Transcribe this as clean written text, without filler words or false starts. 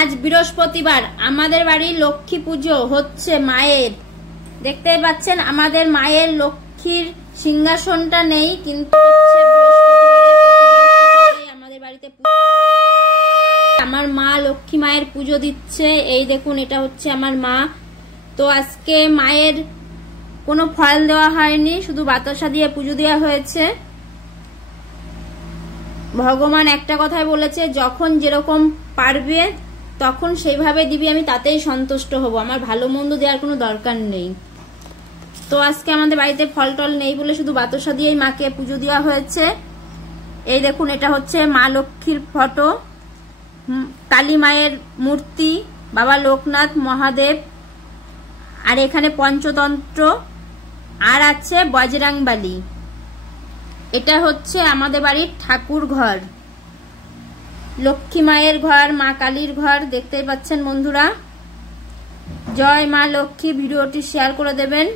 আজ বৃহস্পতিবার আমাদের বাড়ির লক্ষ্মী পুজো হচ্ছে মায়ের। দেখতেই পাচ্ছেন আমাদের মায়ের লক্ষ্মীর সিংহাসনটা নেই, কিন্তু আমাদের বাড়িতে আমার মা লক্ষ্মী মায়ের পুজো দিচ্ছে। এই দেখুন, এটা হচ্ছে আমার মা। তো আজকে মায়ের কোনো ফল দেওয়া হয়নি, শুধু বাতাসা দিয়ে পুজো দেওয়া হয়েছে। ভগবান একটা কথাই বলেছে, যখন যেরকম পারবে তখন সেইভাবে দিবি, আমি তাতেই সন্তুষ্ট হব, আমার ভালো মন্দ দেওয়ার কোনো দরকার নেই। তো আজকে আমাদের বাড়িতে ফল টল নেই বলে শুধু বাতাসা দিয়েই মাকে পুজো দেওয়া হয়েছে। এই দেখুন, এটা হচ্ছে মা লক্ষ্মীর ফটো, কালী মায়ের মূর্তি, বাবা লোকনাথ মহাদেব, আর এখানে পঞ্চতন্ত্র, আর আছে বজরংবলী। এটা হচ্ছে আমাদের বাড়ির ঠাকুর ঘর, লক্ষ্মী মায়ের ঘর, মা কালীর ঘর। দেখতেই পাচ্ছেন বন্ধুরা। জয় মা লক্ষ্মী। ভিডিওটি শেয়ার করে দেবেন।